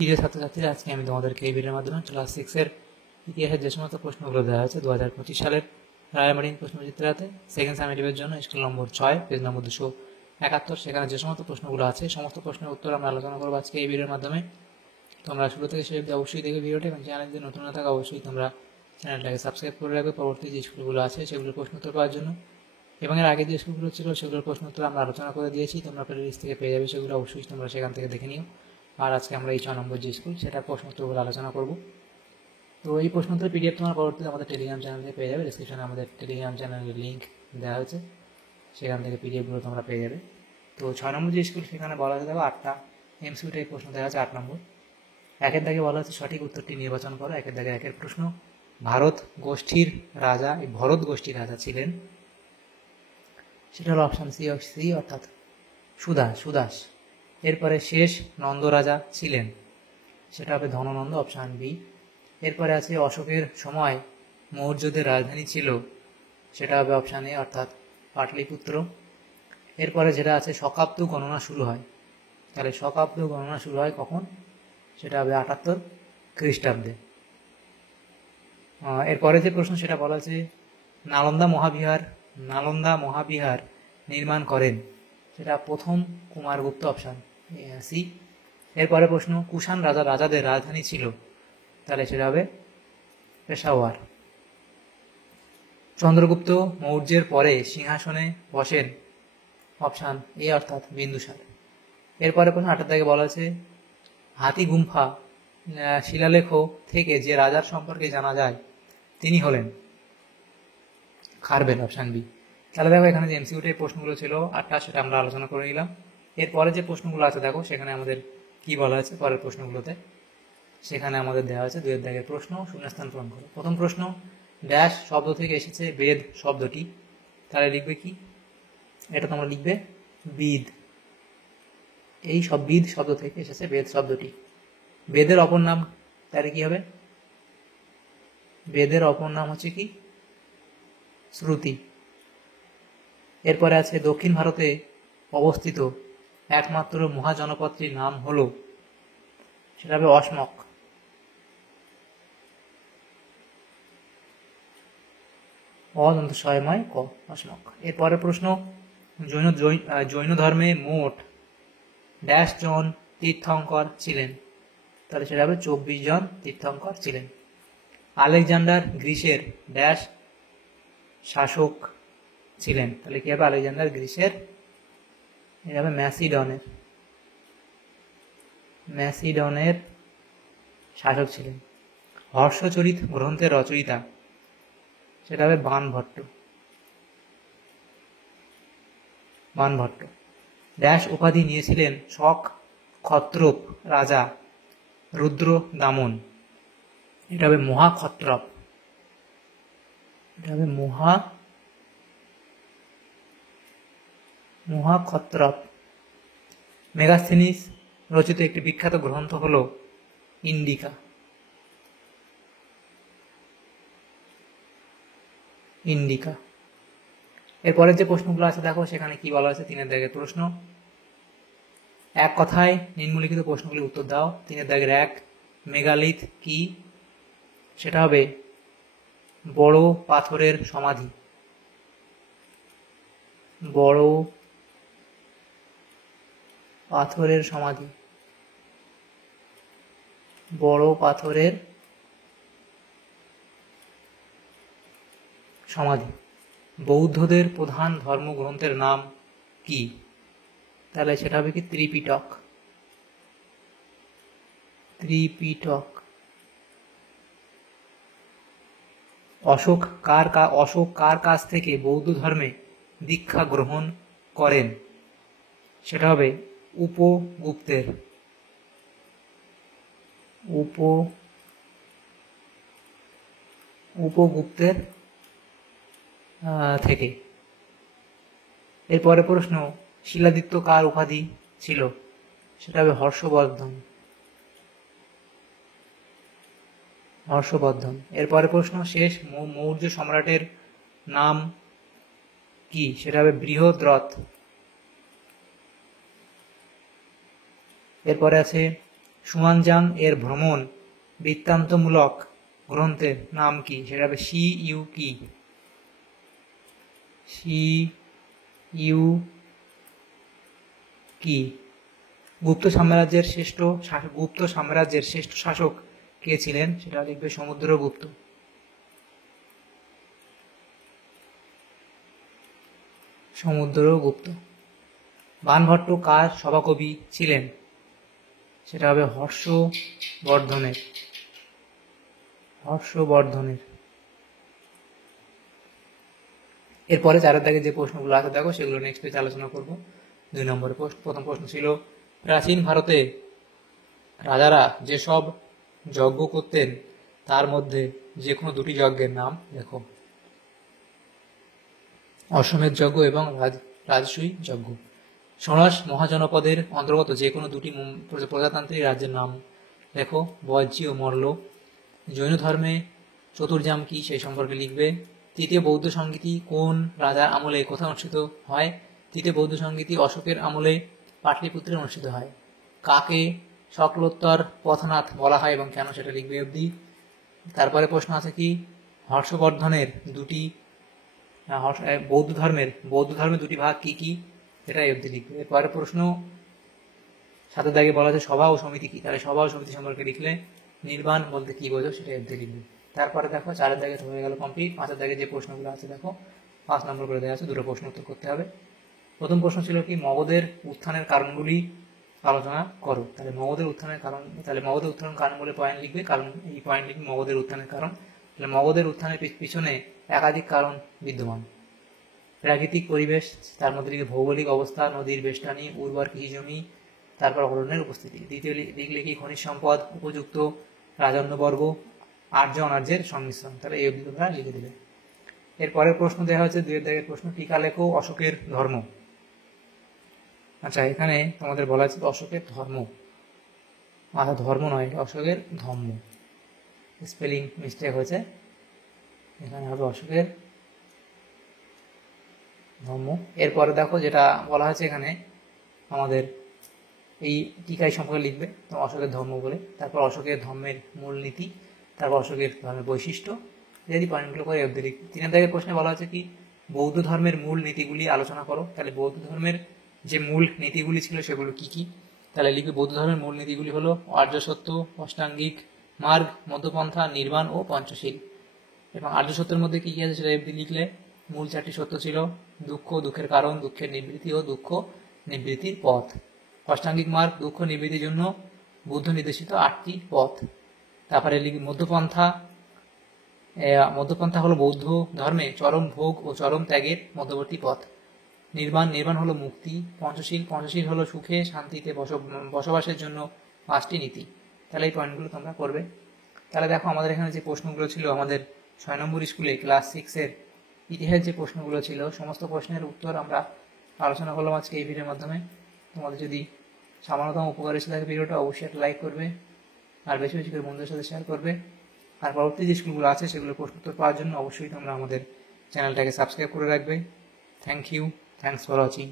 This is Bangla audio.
প্রিয় ছাত্রছাত্রীরা, আজকে আমি তোমাদেরকে এই ভিডিওর মাধ্যমে ক্লাস 6-এর ইতিহাসের যে সমস্ত প্রশ্নগুলো দেওয়া হয়েছে 2025 সালের রায়মার্টিন প্রশ্নচিত্রাতে সেকেন্ড সামেটিভের জন্য স্কুল নম্বর 6 পেজ নম্বর 271, সেখানে যে সমস্ত প্রশ্নগুলো আছে সমস্ত প্রশ্নের উত্তর আমরা আলোচনা করবো আজকে এই ভিডিওর মাধ্যমে। তোমরা শুরু থেকে শেষ অবধি অবশ্যই দেখবে ভিডিওটি, এবং চ্যানেল যদি নতুন না থাকে অবশ্যই তোমরা চ্যানেলটাকে সাবস্ক্রাইব করে রাখবে পরবর্তী যে স্কুলগুলো আছে সেগুলোর প্রশ্ন উত্তর পাওয়ার জন্য। এবং এর আগে যে স্কুলগুলো ছিল সেগুলোর প্রশ্ন উত্তর আমরা আলোচনা করে দিয়েছি, তোমরা প্লেলিস্ট থেকে পেয়ে যাবে, সেগুলো অবশ্যই তোমরা সেখান থেকে দেখে নিও। আর আজকে আমরা এই 6 নম্বর যে স্কুল সেটার প্রশ্ন উত্তরগুলো আলোচনা করব। তো এই প্রশ্ন উত্তর পিডিএফ তোমার পরবর্তীতে আমাদের টেলিগ্রাম চ্যানেলে পেয়ে যাবে, ডিসক্রিপশনে আমাদের টেলিগ্রাম চ্যানেলের লিঙ্ক দেওয়া হয়েছে, সেখান থেকে পিডিএফগুলো তোমরা পেয়ে যাবে। তো 6 নম্বর যে স্কুল সেখানে বলা হয়েছে দেখো 8টা এমসিকিউ টাইপ প্রশ্ন দেওয়া আছে। 8 নম্বর একের দাগে বলা হচ্ছে সঠিক উত্তরটি নির্বাচন করো। একের দাগে একের প্রশ্ন, ভরত গোষ্ঠীর রাজা ছিলেন, সেটা হলো অপশান সি অর্থাৎ সুদাস। এরপরে শেষ নন্দ রাজা ছিলেন, সেটা হবে ধননন্দ, অপশান বি। এরপরে আছে অশোকের সময় মৌর্যদের রাজধানী ছিল, সেটা হবে অপশান এ অর্থাৎ পাটলিপুত্র। এরপরে যেটা আছে শকাব্দ গণনা শুরু হয়, তাহলে শকাব্দ গণনা শুরু হয় কখন, সেটা হবে 78 খ্রিস্টাব্দে। এরপরে যে প্রশ্ন সেটা বলা আছে নালন্দা মহাবিহার নির্মাণ করেন, সেটা প্রথম কুমারগুপ্ত, অপশান সি। এরপরে প্রশ্ন কুষাণ রাজাদের রাজধানী ছিল, তাহলে সেটা হবে পেশাওয়ার। চন্দ্রগুপ্ত মৌর্যের পরে সিংহাসনে বসেন, অপশান এ অর্থাৎ বিন্দুসার। এরপরে প্রশ্ন 8 থেকে বলা আছে হাতিগুম্ফা শিলালেখ থেকে যে রাজার সম্পর্কে জানা যায় তিনি হলেন খারবেল, অপশান বি। তাহলে দেখো এখানে যে এমসিকিউ প্রশ্নগুলো ছিল 8টা, সেটা আমরা আলোচনা করে নিলাম। এরপরে যে প্রশ্নগুলো আছে দেখো সেখানে আমাদের কি বলা আছে পরের প্রশ্নগুলোতে, সেখানে আমাদের দেওয়া আছে 2 দাগের প্রশ্ন, শূন্যস্থান পূরণ করো। প্রথম প্রশ্ন ড্যাশ শব্দ থেকে এসেছে বেদ শব্দটি, তাহলে লিখবে কি, এটা তোমরা লিখবে বিদ। এই সব বিদ শব্দ থেকে এসেছে বেদ শব্দটি। বেদের অপর নাম, তাহলে কি হবে, বেদের অপর নাম হচ্ছে কি শ্রুতি। এরপরে আছে দক্ষিণ ভারতে অবস্থিত একমাত্র মহাজনপদটির নাম হলো, সেটা হবে অসমক, অদন্ত স্বয়ময় ক, অসমক। এরপরে প্রশ্ন জৈন ধর্মে মোট ড্যাশ জন তীর্থঙ্কর ছিলেন, তাহলে সেটা হবে 24 জন তীর্থঙ্কর ছিলেন। আলেকজান্ডার গ্রিসের ড্যাশ শাসক ছিলেন, তাহলে কি হবে আলেকজান্ডার গ্রিসের, এটা হবে ম্যাসিডনের শাসক ছিলেন। হর্ষচরিত গ্রন্থের রচয়িতা, সেটা হবে বানভট্ট। ড্যাশ উপাধি নিয়েছিলেন শক ক্ষত্রপ রাজা রুদ্র দামন, এটা হবে মহাক্ষত্রপ, এটা হবে মহাক্ষত্রপ। মেগাস্থেনিস রচিত একটি বিখ্যাত গ্রন্থ হলো ইন্ডিকা। এরপরের যে প্রশ্নগুলো আছে দেখো সেখানে কি বলা আছে 3 দাগের প্রশ্ন, এক কথায় নিম্নলিখিত প্রশ্নগুলির উত্তর দাও। 3 দাগের 1 মেগালিথ কি, সেটা হবে বড় পাথরের সমাধি, বড় পাথরের সমাধি। বৌদ্ধদের প্রধান ধর্মগ্রন্থের নাম কি, তাহলে সেটা হবে কি ত্রিপিটক। অশোক কার কাছ থেকে বৌদ্ধ ধর্মে দীক্ষা গ্রহণ করেন, সেটা হবে উপগুপ্তের থেকে। এরপরে প্রশ্ন শিলাদিত্য কার উপাধি ছিল, সেটা হবে হর্ষবর্ধন। এরপরে প্রশ্ন শেষ মৌর্য সম্রাটের নাম কি, সেটা হবে বৃহদ্রথ। এরপরে আছে সুয়ানজাং এর ভ্রমণ বৃত্তান্তমূলক গ্রন্থের নাম কি? সেটা হবে কি। গুপ্ত সাম্রাজ্যের শ্রেষ্ঠ শাসক কে ছিলেন? সেটা লিখবে সমুদ্রগুপ্ত। বাণভট্ট কার সভাকবি ছিলেন? সেটা হবে হর্ষবর্ধনের। এরপরে 4 দাগে যে প্রশ্নগুলো আছে দেখো সেগুলো নেক্সট পেজে আলোচনা করব। 2 নম্বরের প্রথম প্রশ্ন ছিল, প্রাচীন ভারতে রাজারা যেসব যজ্ঞ করতেন তার মধ্যে যে কোনো দুটি যজ্ঞের নাম দেখো। অশ্বমেধ যজ্ঞ এবং রাজসূয় যজ্ঞ। ষোড়শ মহাজনপদের অন্তর্গত যে কোনো দুটি প্রজাতান্ত্রিক রাজ্যের নাম দেখো, বজ্জী ও মল্ল। জৈন ধর্মে চতুর্জাম কি সেই সম্পর্কে লিখবে। তৃতীয় বৌদ্ধ সংগীতি কোন রাজার আমলে কোথায় অনুষ্ঠিত হয়? তৃতীয় বৌদ্ধ সংগীতি অশোকের আমলে পাটলিপুত্রে অনুষ্ঠিত হয়। কাকে শক্লোত্তর পথনাথ বলা হয় এবং কেন সেটা লিখবে অবধি। তারপরে প্রশ্ন আছে কি, হর্ষবর্ধনের বৌদ্ধ ধর্মের দুটি ভাগ কি কি, এটা অবধি লিখবে। এরপরে প্রশ্ন 7 দাগে বলা আছে সভা ও সমিতি কি, তাহলে সভা ও সমিতি সম্পর্কে লিখলে। নির্বাণ বলতে কি বোঝো সেটা অবধি লিখবে। তারপরে দেখো 4 দাগে হয়ে গেল কমপ্লিট। 5 দাগে যে প্রশ্নগুলো আছে দেখো 5 নম্বর করে দেওয়া আছে, 2টো প্রশ্ন উত্তর করতে হবে। প্রথম প্রশ্ন ছিল কি, মগধের উত্থানের কারণগুলি আলোচনা করো। তাহলে মগধের উত্থানের কারণ বলে পয়েন্ট লিখবে, কারণ এই পয়েন্ট লিখবে মগধের উত্থানের কারণ। তাহলে মগধের উত্থানের পিছনে একাধিক কারণ বিদ্যমান। প্রাকৃতিক পরিবেশ, তার মধ্যে লিখে ভৌগোলিক অবস্থা, নদীর বেষ্টনী, উর্বর কৃষিজমি, তারপর অরণ্যের উপস্থিতি। দ্বিতীয় দিক লিখি খনিজ সম্পদ, উপযুক্ত রাজন্যবর্গ, আর্য অনার্যের সংমিশ্রণ। তাহলে এই অবধি তোমরা লিখে দিলে। এরপরের প্রশ্ন দেওয়া হচ্ছে 2 দাগের প্রশ্ন, টিকা লেখো অশোকের ধর্ম। আচ্ছা, এখানে তোমাদের বলা আছে অশোকের ধর্ম, ধর্ম নয়, অশোকের ধর্ম, স্পেলিং মিস্টেক হয়েছে, এখানে হবে অশোকের ধর্ম। এরপরে দেখো যেটা বলা হয়েছে এখানে আমাদের এই টিকাই সম্পর্কে লিখবে তো অশোকের ধর্ম বলে, তারপর অশোকের ধর্মের মূলনীতি, তারপর অশোকের ধর্মের বৈশিষ্ট্য, যদি পয়েন্টগুলো করে অবধি লিখবে। 3 দাগের প্রশ্নে বলা হচ্ছে কি, বৌদ্ধ ধর্মের মূল নীতিগুলি আলোচনা করো। তাহলে বৌদ্ধ ধর্মের যে মূল নীতিগুলি ছিল সেগুলো কি কি, তাহলে লিখবে বৌদ্ধ ধর্মের মূল নীতিগুলি হলো আর্য সত্য, অষ্টাঙ্গিক মার্গ, মধ্যপন্থা, নির্বাণ ও পঞ্চশীল। এবং আর্য সত্যের মধ্যে কি কি আছে সেটা অবধি লিখলে। মূল 4টি সত্য ছিল দুঃখ, দুঃখের কারণ, দুঃখের নিবৃত্তি ও দুঃখ নিবৃত্তির পথ। অষ্টাঙ্গিক মার্গ, দুঃখ নিবৃত্তির জন্য বুদ্ধ নির্দেশিত 8টি পথ। তারপরে লিখবে মধ্যপন্থা হলো বৌদ্ধ ধর্মে চরম ভোগ ও চরম ত্যাগের মধ্যবর্তী পথ। নির্বাণ হলো মুক্তি। পঞ্চশীল হলো সুখে শান্তিতে বসবাসের জন্য 5টি নীতি। তাহলে এই পয়েন্টগুলো তোমরা করবে। তাহলে দেখো আমাদের এখানে যে প্রশ্নগুলো ছিল, আমাদের 6 নম্বর স্কুলে ক্লাস 6-এর ইতিহাস যে প্রশ্নগুলো ছিল সমস্ত প্রশ্নের উত্তর আমরা আলোচনা করলাম আজকে এই ভিডিওর মাধ্যমে। তোমাদের যদি সামান্যতম উপকার এসে থাকে ভিডিওটা অবশ্যই একটা লাইক করবে, আর বেশি বেশি করে বন্ধুদের সাথে শেয়ার করবে। আর পরবর্তী যে স্কুলগুলো আছে সেগুলো প্রশ্ন উত্তর পাওয়ার জন্য অবশ্যই তোমরা আমাদের চ্যানেলটাকে সাবস্ক্রাইব করে রাখবে। Thank you, thanks for watching.